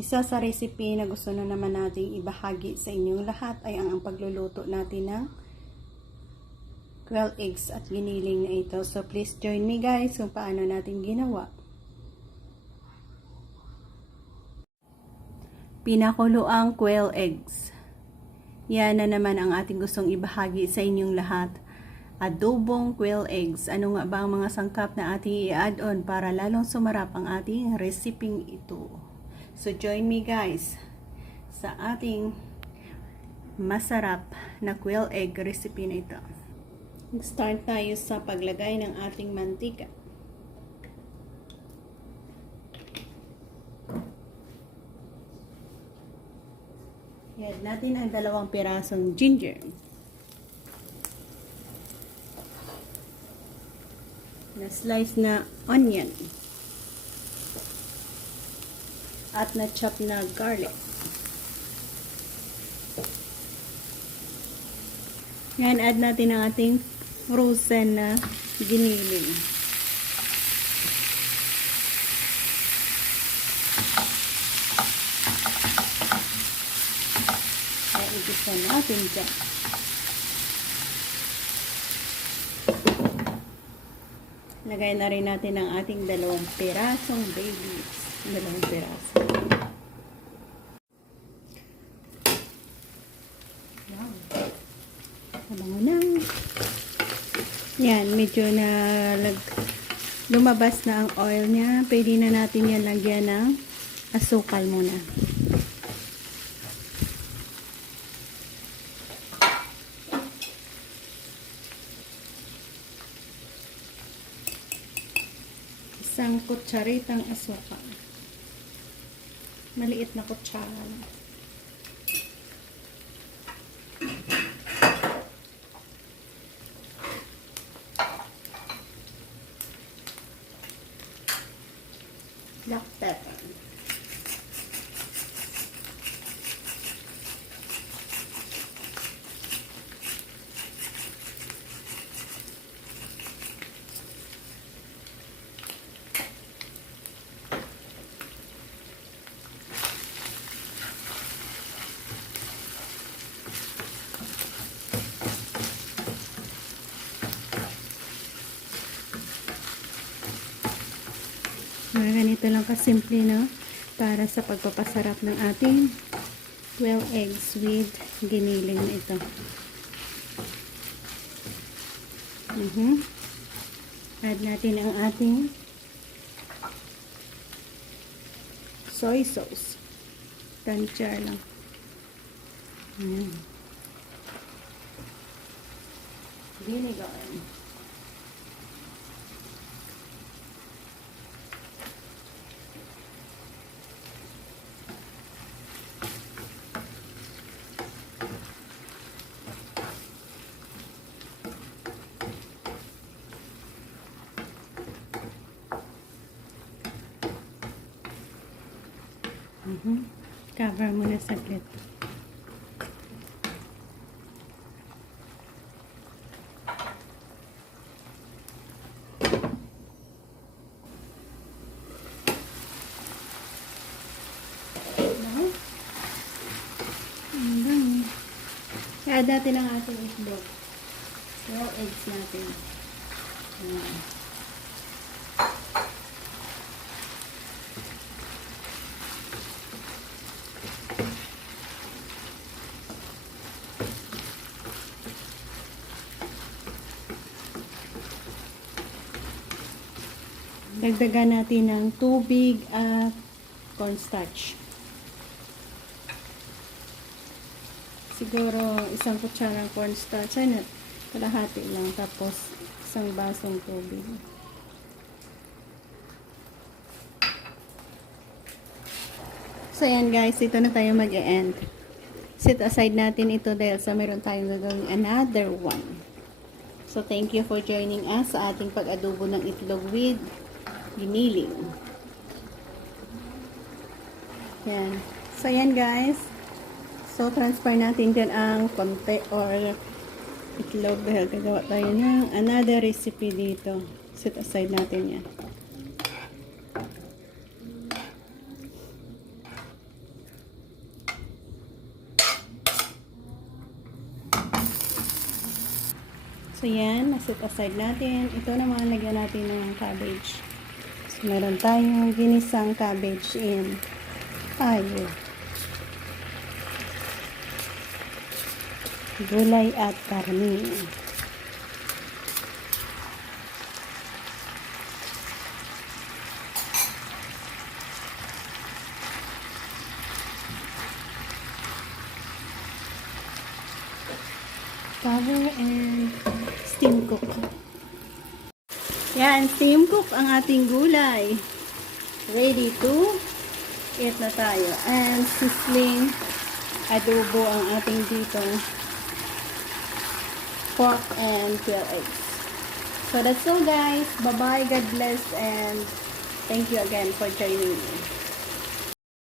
Isa sa recipe na gusto na naman nating ibahagi sa inyong lahat ay ang pagluluto natin ng quail eggs at giniling na ito. So please join me guys kung paano natin ginawa. Pinakulo ang quail eggs. Yan na naman ang ating gustong ibahagi sa inyong lahat. Adobong quail eggs. Ano nga ba ang mga sangkap na ating i-add on para lalong sumarap ang ating recipe ito? So join me guys sa ating masarap na quail egg recipe na ito. Start tayo sa paglagay ng ating mantika. I-add natin ang 2 pirasong ginger. Na slice na onion. At na chop na garlic. Yan, add natin ang ating frozen na giniling. Kaya igisa natin dyan. Lagay na rin natin ang ating 2 pirasong babies. 2 piraso. Wow. Abango na. Yan, medyo na lumabas na ang oil niya. Pwede na natin yan lagyan ng asukal muna. Isang kutsaritang asukal. Maliit na kutsara lang. Black pepper. Ganito lang kasimple, no? Para sa pagpapasarap ng ating quail eggs with giniling na ito. Add natin ang ating soy sauce. Tanchar lang. Ayan. Vinegar. Cover muna saglit. I-add natin ang ating itlog. So, eggs natin. Ayan. Dagdagan natin ng tubig at cornstarch. Siguro 1 kutsarang cornstarch. Ay, kalahati lang. Tapos 1 basong tubig. So, yan guys. Ito na tayo mag-e-end. Set aside natin ito dahil sa meron tayong gagawin another one. So, thank you for joining us sa ating pag-adobo ng itlog with giniling. Yan. So, yan guys. So, transfer natin dyan ang konti or itlog dahil gagawa tayo ng another recipe dito. Set aside natin yan. So yan, naset aside natin. Ito naman, lagyan natin ng cabbage. So meron tayong ginisang cabbage in ayo, gulay at karni. Cover and steam cook. Yan, steam cook ang ating gulay. Ready to eat na tayo. And sizzling adobo ang ating dito. Pork and quail eggs. So that's all guys. Bye-bye. God bless and thank you again for joining me.